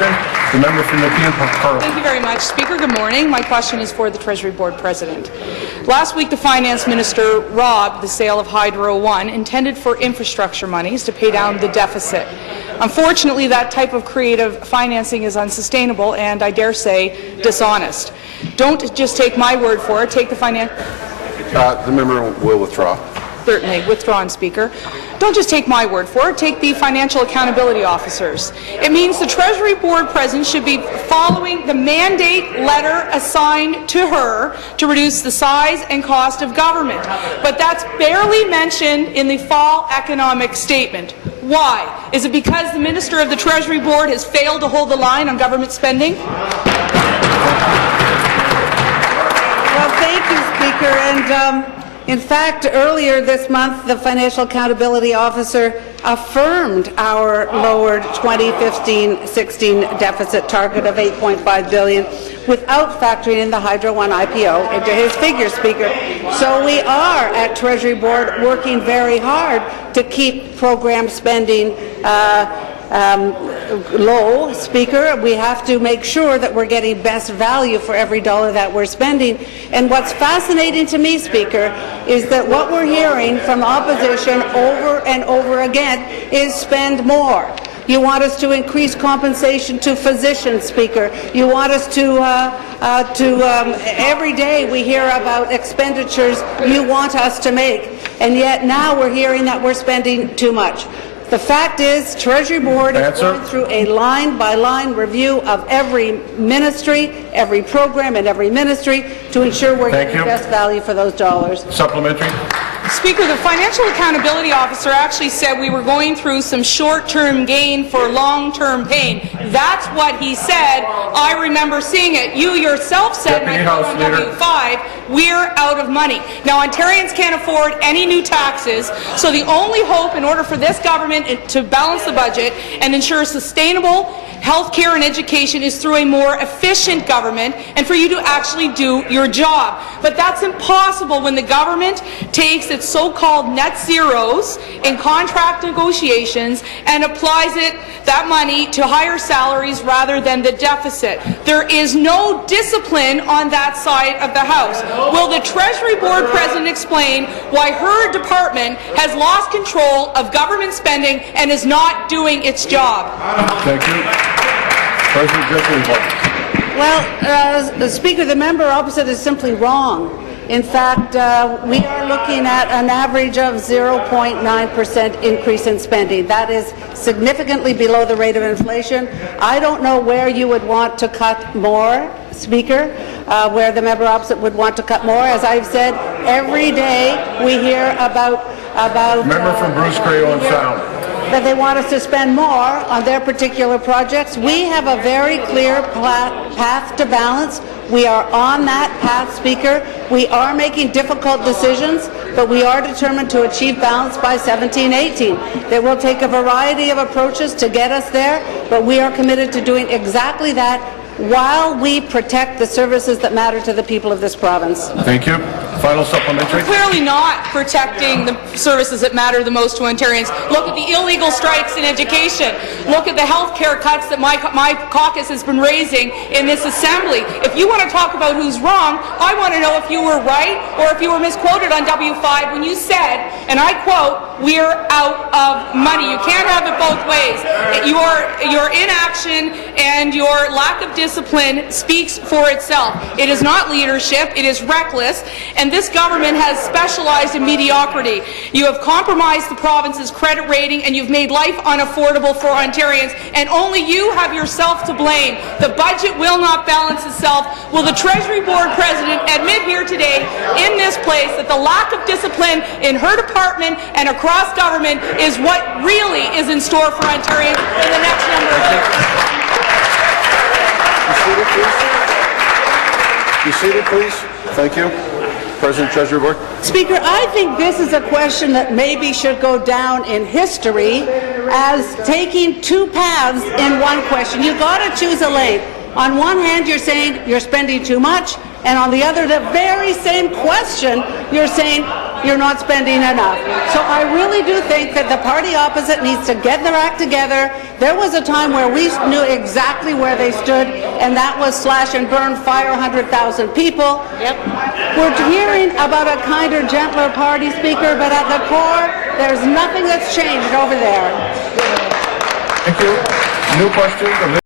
question. The member from Nepean Park. Thank you very much. Speaker, good morning. My question is for the Treasury Board President. Last week, the Finance Minister robbed the sale of Hydro One, intended for infrastructure monies to pay down the deficit. Unfortunately, that type of creative financing is unsustainable and, I dare say, dishonest. Don't just take my word for it. Take the finance. The member will withdraw. Certainly. Withdrawn, Speaker. Don't just take my word for it. Take the financial accountability officers. It means the Treasury Board President should be following the mandate letter assigned to her to reduce the size and cost of government. But that's barely mentioned in the fall economic statement. Why? Is it because the Minister of the Treasury Board has failed to hold the line on government spending? Well, thank you, Speaker. And in fact, earlier this month, the Financial Accountability Officer affirmed our lowered 2015-16 deficit target of $8.5 billion without factoring in the Hydro One IPO into his figures, Speaker. So we are at Treasury Board working very hard to keep program spending low, Speaker. We have to make sure that we're getting best value for every dollar that we're spending. And what's fascinating to me, Speaker, is that what we're hearing from opposition over and over again is spend more. You want us to increase compensation to physicians, Speaker. You want us to every day we hear about expenditures you want us to make. And yet now we're hearing that we're spending too much. The fact is, Treasury Board is going through a line-by-line review of every ministry, every program, and every ministry to ensure we're getting the best value for those dollars. Supplementary. Speaker, the Financial Accountability Officer actually said we were going through some short-term gain for long-term pain. That's what he said. I remember seeing it. You yourself said, Deputy House on Leader. W5, we're out of money. Now, Ontarians can't afford any new taxes, so the only hope in order for this government to balance the budget and ensure sustainable health care and education is through a more efficient government and for you to actually do your job. But that's impossible when the government takes its so-called net zeros in contract negotiations and applies that money to higher salaries rather than the deficit. There is no discipline on that side of the House. Will the Treasury Board President explain why her department has lost control of government spending and is not doing its job? Thank you. President Jeffrey. Well, Speaker, the member opposite is simply wrong. In fact, we are looking at an average of 0.9% increase in spending. That is significantly below the rate of inflation. I don't know where you would want to cut more, Speaker, where the member opposite would want to cut more. As I've said, every day we hear about Member from Bruce Grey on Sound. That they want us to spend more on their particular projects. We have a very clear path to balance. We are on that path, Speaker. We are making difficult decisions, but we are determined to achieve balance by 17-18. It will take a variety of approaches to get us there, but we are committed to doing exactly that while we protect the services that matter to the people of this province. Thank you. Final supplementary. We're clearly not protecting the services that matter the most to Ontarians. Look at the illegal strikes in education. Look at the health care cuts that my caucus has been raising in this Assembly. If you want to talk about who's wrong, I want to know if you were right or if you were misquoted on W5 when you said, and I quote, "We're out of money." You can't have it both ways. Your inaction and your lack of discipline speaks for itself. It is not leadership. It is reckless. And this government has specialized in mediocrity. You have compromised the province's credit rating and you've made life unaffordable for Ontarians, and only you have yourself to blame. The budget will not balance itself. Will the Treasury Board President admit here today in this place that the lack of discipline in her department and across government is what really is in store for Ontarians in the next number of years? Be seated, please. Thank you. President, Treasury Board. Speaker, I think this is a question that maybe should go down in history as taking two paths in one question. You've got to choose a lane. On one hand, you're saying you're spending too much, and on the other, the very same question, you're saying you're not spending enough. So I really do think that the party opposite needs to get their act together. There was a time where we knew exactly where they stood, and that was slash and burn, fire 100,000 people. Yep. We're hearing about a kinder, gentler party, Speaker, but at the core, there's nothing that's changed over there. Thank you. New questions?